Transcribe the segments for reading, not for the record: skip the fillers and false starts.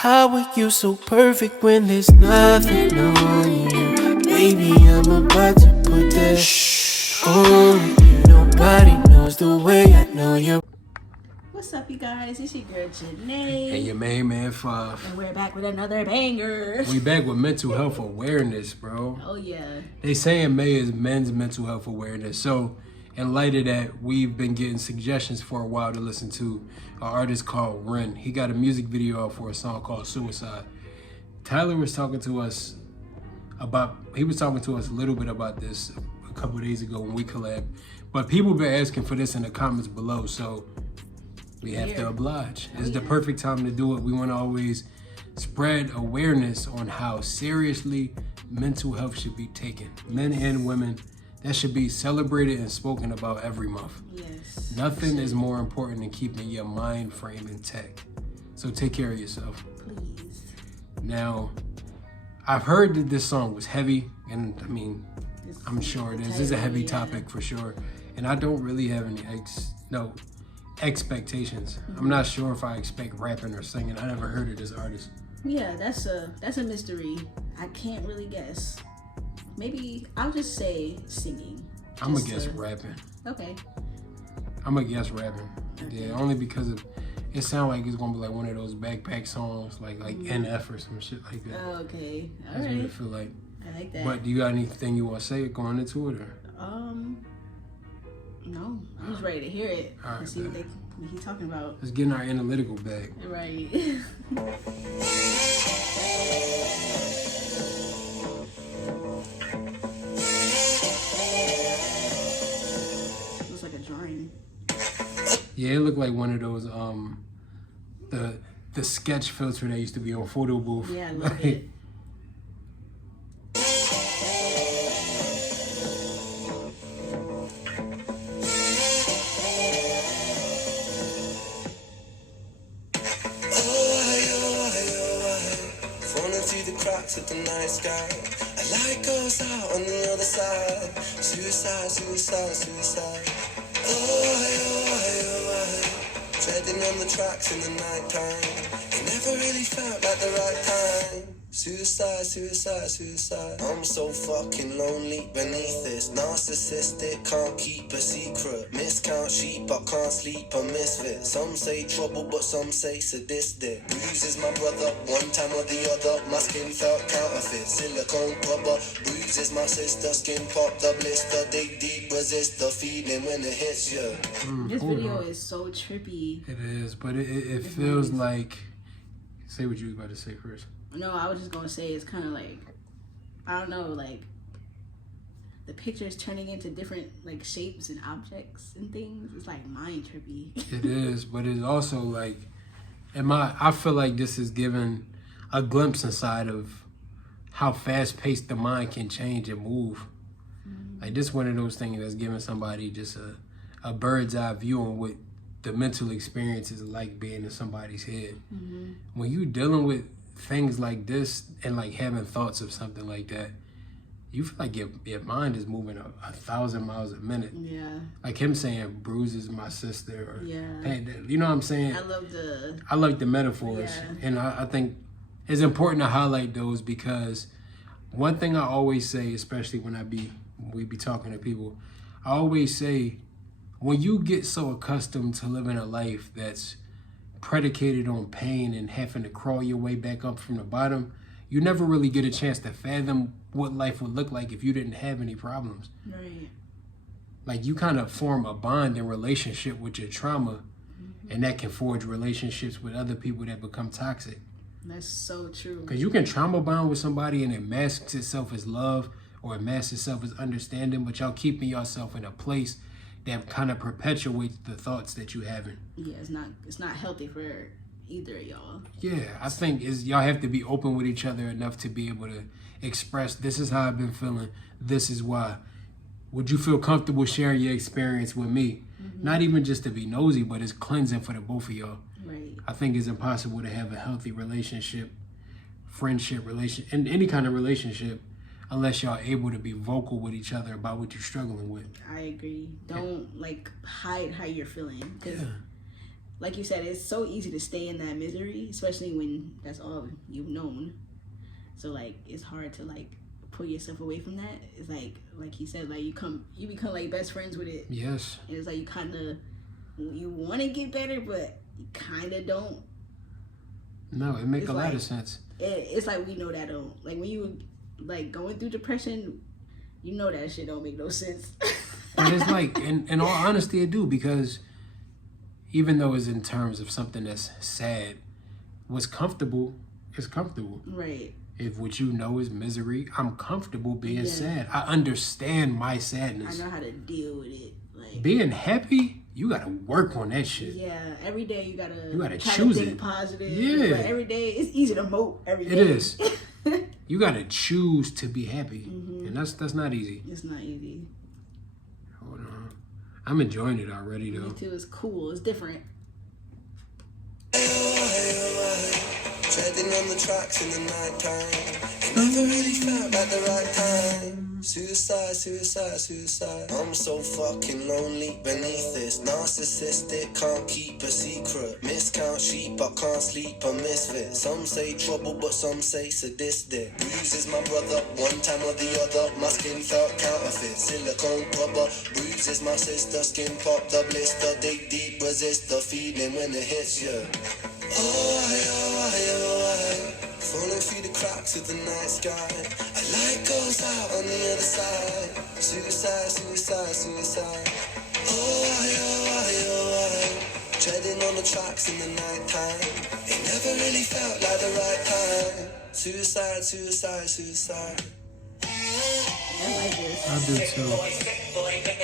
How are you so perfect when there's nothing on you? Baby, I'm about to put that on you. Nobody knows the way I know you. What's up, you guys? It's your girl Janae. And your main man Five. And we're back with another banger. We back with mental health awareness, bro. Oh yeah. They saying May is men's mental health awareness. So in light of that, we've been getting suggestions for a while to listen to an artist called Ren. He got a music video out for a song called Suicide. Tyler was talking to us a little bit about this a couple of days ago when we collabed. But people been asking for this in the comments below, so we have to oblige. It's the perfect time to do it. We want to always spread awareness on how seriously mental health should be taken. Men and women, that should be celebrated and spoken about every month. Yes. Nothing is more important than keeping your mind frame intact. So take care of yourself. Please. Now, I've heard that this song was heavy, and I mean, I'm sure it is. It's a heavy topic for sure. And I don't really have any expectations. I'm not sure if I expect rapping or singing. I never heard of this artist. Yeah, that's a mystery. I can't really guess. Maybe I'll just say singing. I'm gonna guess rapping. Okay. I'm gonna guess rapping. Okay. Yeah, only because it sounds like it's gonna be like one of those backpack songs, like NF or some shit like that. Oh, okay. All That's right. what it feel like. I like that. But do you got anything you want to say going into it, or? No. I'm just ready to hear it. All right, and see what he's talking about. Let's get in our analytical bag. Right. Looks like a drawing. Yeah, it looked like one of those the sketch filter that used to be on photo booth. Yeah, I love it. The cracks of the night sky. A light goes out on the other side. Suicide, suicide, suicide. Treading on the tracks in the night time. It never really felt like the right time. Suicide, suicide, suicide. I'm so fucking lonely beneath this. Narcissistic, can't keep a secret. Miscount sheep, I can't sleep, a misfit. Some say trouble, but some say sadistic. Bruises my brother, one time or the other. My skin felt counterfeit, silicone cover. Bruises my sister, skin pop the blister. They deep resist the feeling when it hits you. This video is so trippy. It is, but it feels like. Say what you was about to say first. No, I was just gonna say it's kind of like, I don't know, like the pictures turning into different like shapes and objects and things. It's like mind trippy. It is, but it's also like, I feel like this is giving a glimpse inside of how fast paced the mind can change and move. Like this one of those things that's giving somebody just a bird's eye view on what the mental experience is like being in somebody's head. When you dealing with things like this and like having thoughts of something like that, you feel like your mind is moving 1,000 miles a minute. Yeah. Like him saying bruises my sister, or yeah. You know what I'm saying? I like the metaphors. Yeah. And I think it's important to highlight those, because one thing I always say, especially when we be talking to people, I always say, when you get so accustomed to living a life that's predicated on pain and having to crawl your way back up from the bottom, you never really get a chance to fathom what life would look like if you didn't have any problems. Right. Like you kind of form a bond and relationship with your trauma, and that can forge relationships with other people that become toxic. That's so true. Because you can trauma bond with somebody and it masks itself as love, or it masks itself as understanding, but y'all keeping yourself in a place that kind of perpetuates the thoughts that you having. Yeah, it's not healthy for either of y'all. Yeah, I think y'all have to be open with each other enough to be able to express, this is how I've been feeling, this is why. Would you feel comfortable sharing your experience with me? Not even just to be nosy, but it's cleansing for the both of y'all. Right. I think it's impossible to have a healthy relationship, friendship, and any kind of relationship, unless y'all able to be vocal with each other about what you're struggling with. I agree. Don't like hide how you're feeling. 'Cause like you said, it's so easy to stay in that misery, especially when that's all you've known. So like it's hard to like pull yourself away from that. It's like he said, like you become like best friends with it. Yes. And it's like you want to get better, but you kind of don't. No, it makes It's a lot like- of sense. It's like we know that don't, like when you like going through depression, you know that shit don't make no sense. And it's like, in all honesty, it do, because even though it's in terms of something that's sad, what's comfortable is comfortable. Right. If what you know is misery, I'm comfortable being Yeah. sad. I understand my I sadness. know how to deal with it. Like Being happy, you gotta work on that shit. yeah, every day you gotta try choose to think it. positive. Yeah. But every day it's easy to mope every day. It is. You gotta choose to be happy, Mm-hmm. and that's not easy. It's not easy. Hold on, I'm enjoying it already Me though. too. It's cool. It's different. Treading on the tracks in the night time. It never really felt like the right time. Suicide, suicide, suicide. I'm so fucking lonely beneath this. Narcissistic, can't keep a secret. Miscount sheep, I can't sleep, a misfit. Some say trouble, but some say sadistic. Bruises my brother, one time or the other. My skin felt counterfeit. Silicone rubber. Bruises my sister, skin popped the blister. Dig deep, resist the feeling when it hits you. Falling through the cracks of the night sky. A light goes out on the other side. Suicide, suicide, suicide. Treading on the tracks in the night time. It never really felt like the right time. Suicide, suicide, suicide. I like this. I do too.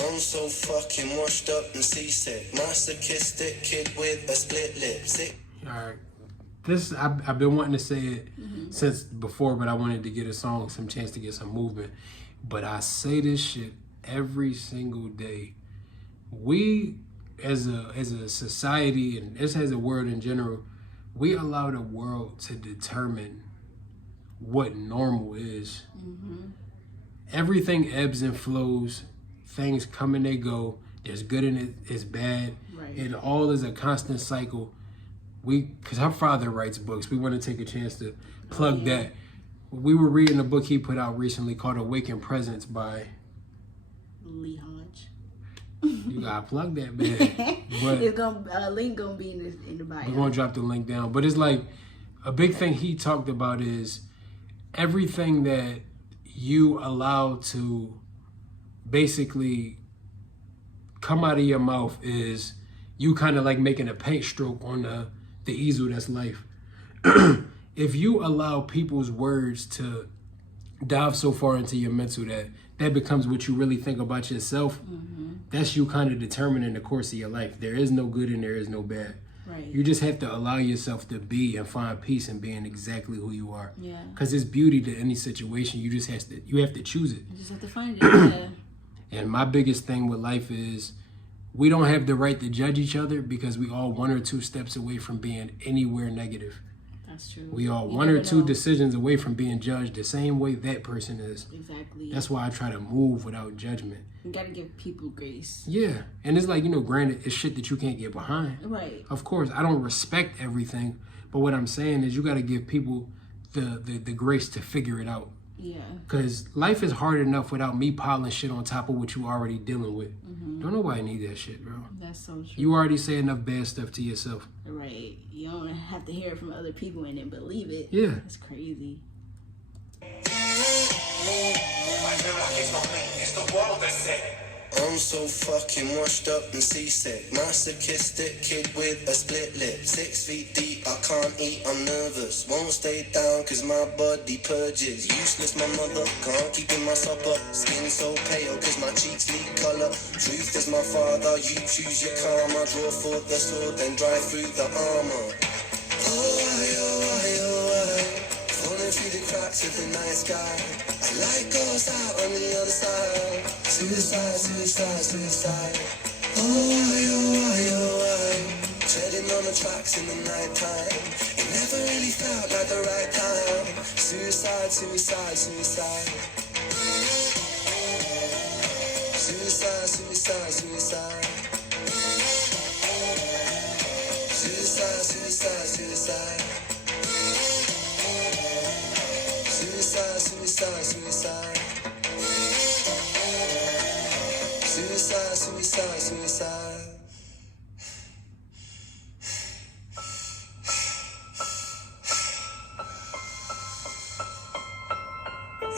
I'm so fucking washed up and seasick. Masochistic kid with a split lip. Sick. All right, this I've been wanting to say it since before, but I wanted to get a song some chance to get some movement. But I say this shit every single day. We as a society, and this as a word in general, we allow the world to determine what normal is. Everything ebbs and flows. Things come and they go. There's good in it, it's bad. Right. It all is a constant cycle. Because her father writes books. We want to take a chance to plug that. We were reading a book he put out recently called Awakened Presence by... Lee Hodge. You gotta plug that, man. But It's gonna link gonna be in the bio. we're gonna drop the link down. But it's like, a big thing he talked about is everything that you allow to basically come out of your mouth is you kind of like making a paint stroke on the easel that's life. If you allow people's words to dive so far into your mental that becomes what you really think about yourself, that's you kind of determining the course of your life. There is no good and there is no bad. Right. You just have to allow yourself to be and find peace in being exactly who you are. Yeah. Because there's beauty to any situation. You just have to choose it. You just have to find it. Yeah. And my biggest thing with life is we don't have the right to judge each other because we all one or two steps away from being anywhere negative. That's true. We all You one or never two know. decisions away from being judged the same way that person is. Exactly. That's why I try to move without judgment. You gotta give people grace. Yeah. And it's like, granted, it's shit that you can't get behind. Right. Of course, I don't respect everything, but what I'm saying is you got to give people the grace to figure it out. Yeah. Because life is hard enough without me piling shit on top of what you already dealing with. Don't nobody need that shit, bro. That's so true. You already say enough bad stuff to yourself. Right. You don't have to hear it from other people and then believe it. Yeah. That's crazy. I'm so fucking washed up and seasick. Masochistic kid with a split lip. 6 feet deep, I can't eat, I'm nervous. Won't stay down cause my body purges. Useless my mother, can't keep in my supper. Skin so pale cause my cheeks leak colour. Truth is my father, you choose your karma. Draw for the sword, then drive through the armor. Falling through the cracks of the night sky. A light goes out on the other side. Suicide, suicide, suicide. Treading on the tracks in the night time. It never really felt like the right time. Suicide, suicide, suicide. suicide, suicide. Suicide, suicide, suicide. Suicide, suicide, suicide. Suicide, suicide, suicide.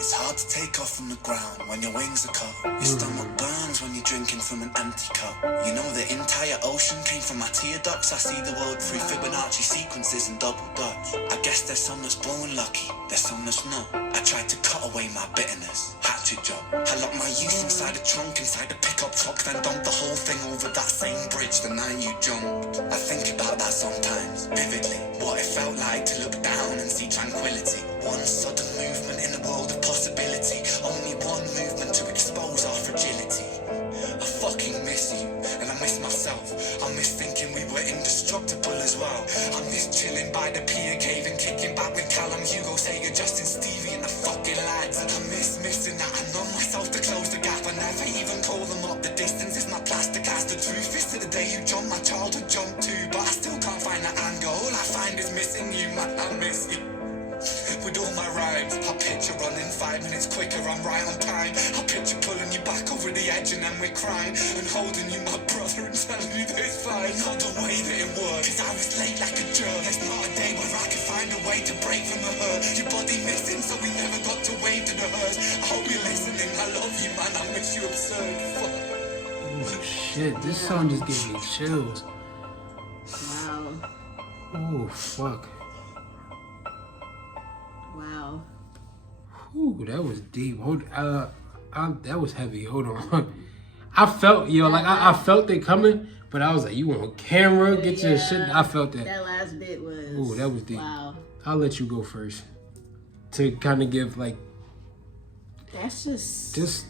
It's hard to take off from the ground when your wings are cut. Your stomach burns when you're drinking from an empty cup. You know the entire ocean came from my tear ducts. I see the world through Fibonacci sequences and double dutch. I guess there's some that's born lucky, there's some that's not. I tried to cut away my bitterness, hatchet job. I locked my youth inside a trunk, inside a pickup truck, then dumped the whole thing over that same bridge the night you jumped. I think about that sometimes, vividly. What it felt like to look down and see tranquility. One sudden movement in a world of possibility. Only one movement to expose our fragility. I fucking miss you, and I miss myself. I miss thinking we were indestructible as well. I miss chilling by the pier cave and kicking back with Callum, Hugo, Sager, Justin, Stevie and the fucking lads. I miss missing that. I numb myself to close the gap. I never even call them up. The distance is my plastic cast. The truth is to the day you jumped, my childhood jumped too. But I still can't find that anger. All I find is missing you, man. I miss you. With all my rhymes, I picture running 5 minutes quicker, I'm right on time. I picture pulling you back over the edge and then we're crying, and holding you, my brother, and telling you that it's fine. Not the way that it works, cause I was late like a jerk. There's not a day where I can find a way to break from the hurt. Your body missing, so we never got to wave to the hers. I hope you're listening, I love you, man, I miss you absurd. Fuck. Oh shit, this song just gave me chills. Wow. Oh fuck. Wow. Ooh, that was deep. That was heavy. Hold on. I felt, I felt it coming, but I was like, you on camera, get your shit. I felt that. That last bit was. Ooh, that was deep. Wow. I'll let you go first to kind of give like. That's just. Just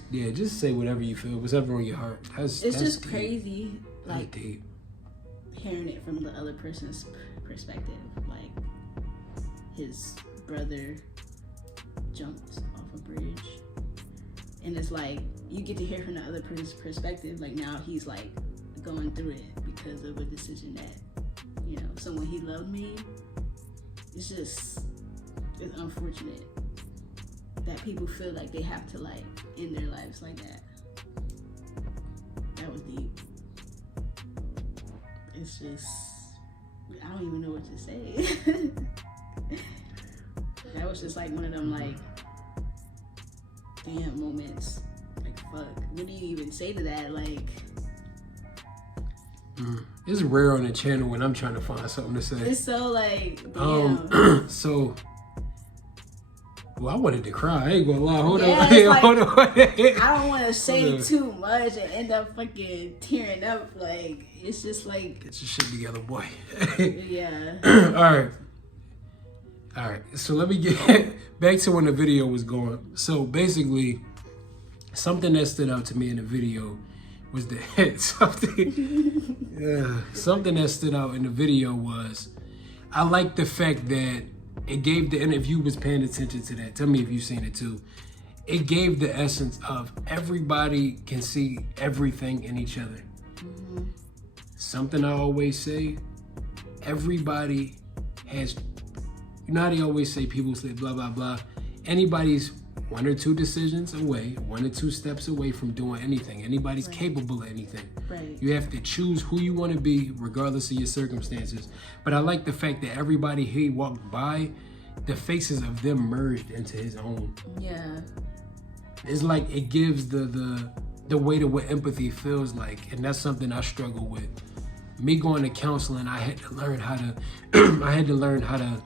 say whatever you feel, whatever on your heart. It's that's just deep. crazy, That's like deep. hearing it from the other person's perspective. Like his brother jumped off a bridge, and it's like you get to hear from the other person's perspective. Like now he's like going through it because of a decision that, you know, someone he loved made. It's unfortunate that people feel like they have to like end their lives like that. That was deep. It's just, I don't even know what to say. That was just like one of them like damn moments. Like fuck, what do you even say to that? Like It's rare on the channel when I'm trying to find something to say. it's so like damn. So well, I wanted to cry. I ain't gonna lie. Hold Yeah, on. it's like- Hold on. I don't want to say Hold on. too much and end up fucking tearing up. Like it's just like Get your shit together, boy. yeah. All right. So let me get back to when the video was going. So basically, something that stood out to me in the video was that something that stood out in the video was I like the fact that it gave the, and if you was paying attention to that, tell me if you've seen it too. It gave the essence of everybody can see everything in each other. Something I always say, everybody has, you know how they always say, people say blah, blah, blah. Anybody's 1 or 2 decisions away, 1 or 2 steps away from doing anything. Anybody's capable of anything. Right. You have to choose who you want to be regardless of your circumstances. But I like the fact that everybody he walked by, the faces of them merged into his own. Yeah. It's like it gives the weight of what empathy feels like, and that's something I struggle with. Me going to counseling, I had to learn how to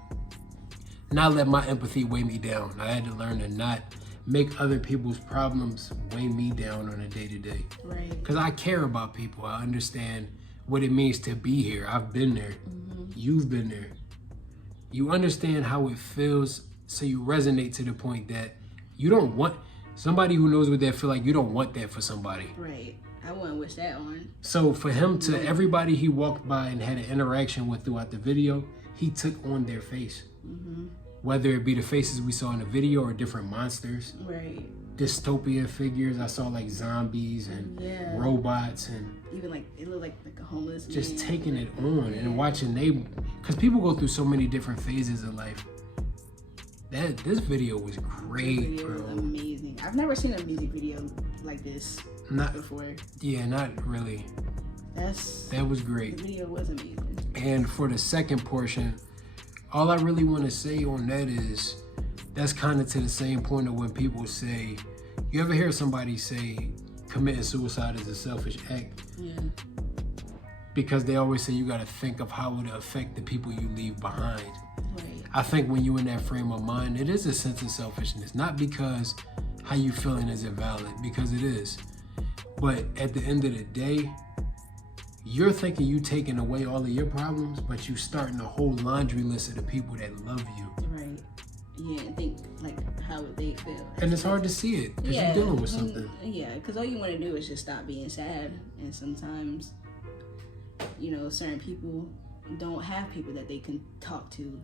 not let my empathy weigh me down. I had to learn to not make other people's problems weigh me down on a day-to-day. Right. Because I care about people. I understand what it means to be here. I've been there. You've been there. You understand how it feels, so you resonate to the point that you don't want somebody who knows what that feel like. You don't want that for somebody. Right. I wouldn't wish that on. So for him to, everybody he walked by and had an interaction with throughout the video, he took on their face. Whether it be the faces we saw in the video or different monsters. Right. dystopian figures. I saw like zombies and robots and even like it looked like a homeless just man. taking it on and watching because people go through so many different phases of life. This video was great, It was bro. amazing. I've never seen a music video like this before. Yeah, not really. That was great. The video was amazing. And for the second portion, all I really want to say on that is that's kind of to the same point of when people say, you ever hear somebody say committing suicide is a selfish act? Yeah. Because they always say you got to think of how it will affect the people you leave behind. Right. I think when you're in that frame of mind, it is a sense of selfishness, not because how you feeling is invalid, because it is. But at the end of the day, you're thinking you taking away all of your problems, but you starting a whole laundry list of the people that love you. Right. Yeah, and think like how would they feel. And it's hard to see it because you're dealing with something. Yeah, because all you want to do is just stop being sad. And sometimes, certain people don't have people that they can talk to.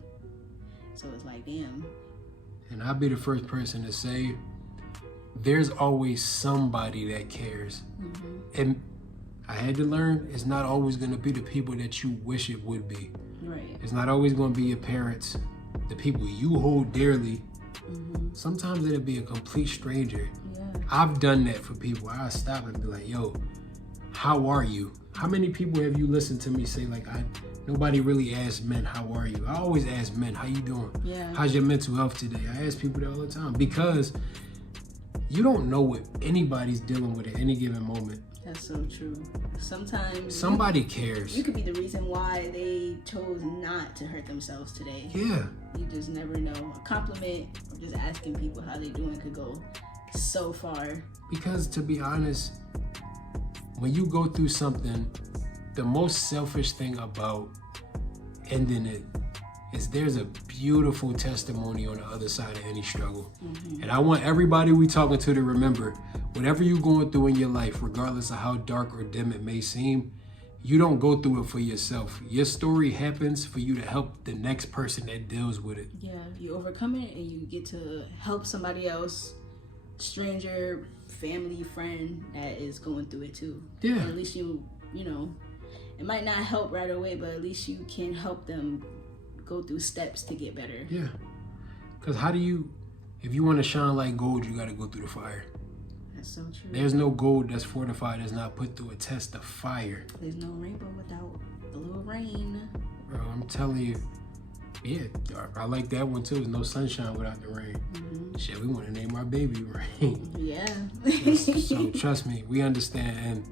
So it's like, damn. And I'll be the first person to say, there's always somebody that cares. Mm-hmm. And I had to learn, it's not always going to be the people that you wish it would be. Right. It's not always going to be your parents, the people you hold dearly. Mm-hmm. Sometimes it'll be a complete stranger. Yeah. I've done that for people. I'll stop and be like, yo, how are you? How many people have you listened to me say, like, nobody really asks men, how are you? I always ask men, how you doing? Yeah. How's your mental health today? I ask people that all the time because you don't know what anybody's dealing with at any given moment. That's so true. Sometimes somebody cares. You could be the reason why they chose not to hurt themselves today. Yeah. You just never know. A compliment or just asking people how they doing could go so far. Because to be honest, when you go through something, the most selfish thing about ending it is there's a beautiful testimony on the other side of any struggle. Mm-hmm. And I want everybody we talking to remember, whatever you're going through in your life, regardless of how dark or dim it may seem, you don't go through it for yourself. Your story happens for you to help the next person that deals with it. Yeah, you overcome it and you get to help somebody else, stranger, family, friend that is going through it too. Yeah. And at least you know, it might not help right away, but at least you can help them go through steps to get better. Yeah. Because if you want to shine like gold, you got to go through the fire. That's so true. There's no gold that's fortified that's not put through a test of fire. There's no rainbow without a little rain. Bro, I'm telling you. Yeah, I like that one too. There's no sunshine without the rain. Mm-hmm. Shit, we want to name our baby Rain. Yeah. So trust me, we understand. And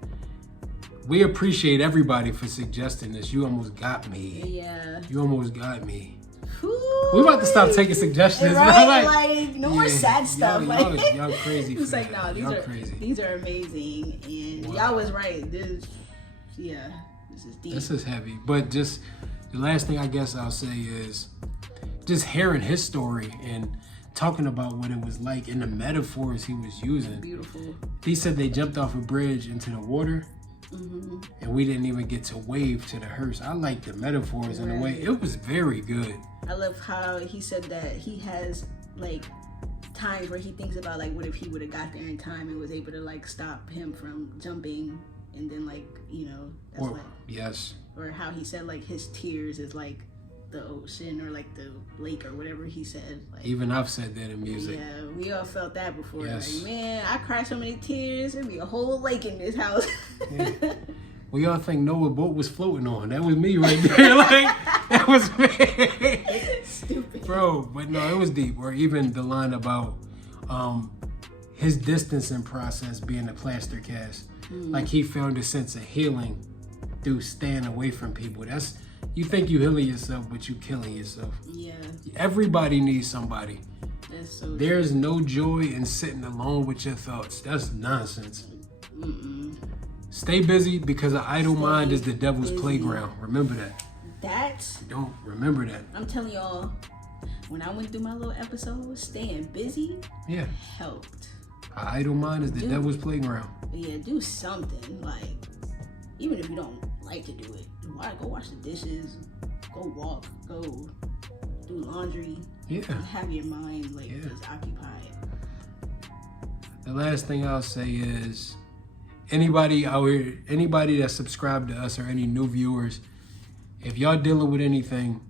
we appreciate everybody for suggesting this. You almost got me. Yeah. You almost got me. Ooh, we about to stop taking suggestions, right? bro. Like no more sad stuff. Y'all crazy. It's like, no, crazy. These are amazing, and y'all was right. This is deep. This is heavy, but just the last thing I guess I'll say is just hearing his story and talking about what it was like and the metaphors he was using. Beautiful. He said they jumped off a bridge into the water. Mm-hmm. And we didn't even get to wave to the hearse. I like the metaphors in the way. It was very good. I love how he said that he has like times where he thinks about like what if he would have got there in time and was able to like stop him from jumping, and then like that's yes. Or how he said like his tears is like the ocean or like the lake or whatever he said. Like, even I've said that in music. Yeah, we all felt that before. Yes. Like, man, I cried so many tears. There'd be a whole lake in this house. Yeah. We all think Noah's boat was floating on. That was me right there. Like, that was me. Stupid. Bro, but no, it was deep. Or even the line about his distancing process being a plaster cast. Like he found a sense of healing through staying away from people. You think you healing yourself, but you killing yourself. Yeah. Everybody needs somebody. That's so There's no joy in sitting alone with your thoughts. That's nonsense. Mm-mm. Stay busy because an idle mind is the devil's playground. Remember that. Don't remember that. I'm telling y'all, when I went through my little episode, staying busy helped. An idle mind is the devil's playground. Yeah, do something. Like, even if you don't like to do it, go wash the dishes, go walk, go do laundry. Yeah. Just have your mind just occupied. The last thing I'll say is, anybody out here, anybody that subscribed to us or any new viewers, if y'all dealing with anything,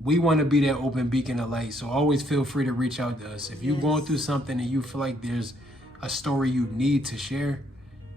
we want to be that open beacon of light. So always feel free to reach out to us. If you're going through something and you feel like there's a story you need to share,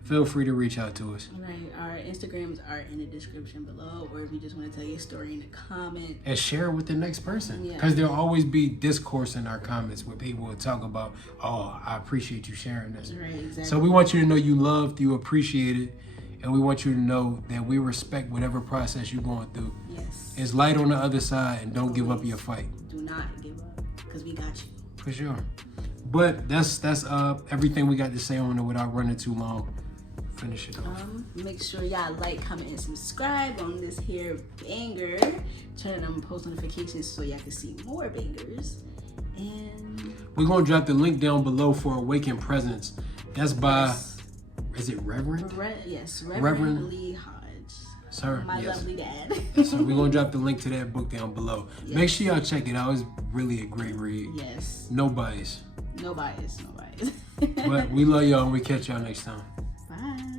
feel free to reach out to us. Right. Our Instagrams are in the description below, or if you just want to tell your story in the comment. And share it with the next person. Yeah. Because there'll always be discourse in our comments where people will talk about, oh, I appreciate you sharing this. Right, exactly. So we want you to know you loved, you appreciate it, and we want you to know that we respect whatever process you're going through. Yes. It's light on the other side, and don't give up your fight. Do not give up, because we got you. For sure. But that's everything we got to say on it without running too long. Finish it off. Make sure y'all like, comment, and subscribe on this here banger. Turn on post notifications so y'all can see more bangers. And we're gonna drop the link down below for Awaken Presence. That's by, is it Reverend? Yes, Reverend Lee Hodge. Sir, my yes. lovely dad. So we're gonna drop the link to that book down below. Yes. Make sure y'all check it out. It's really a great read. Yes. No bias. No bias. No bias. But we love y'all and we catch y'all next time. Bye.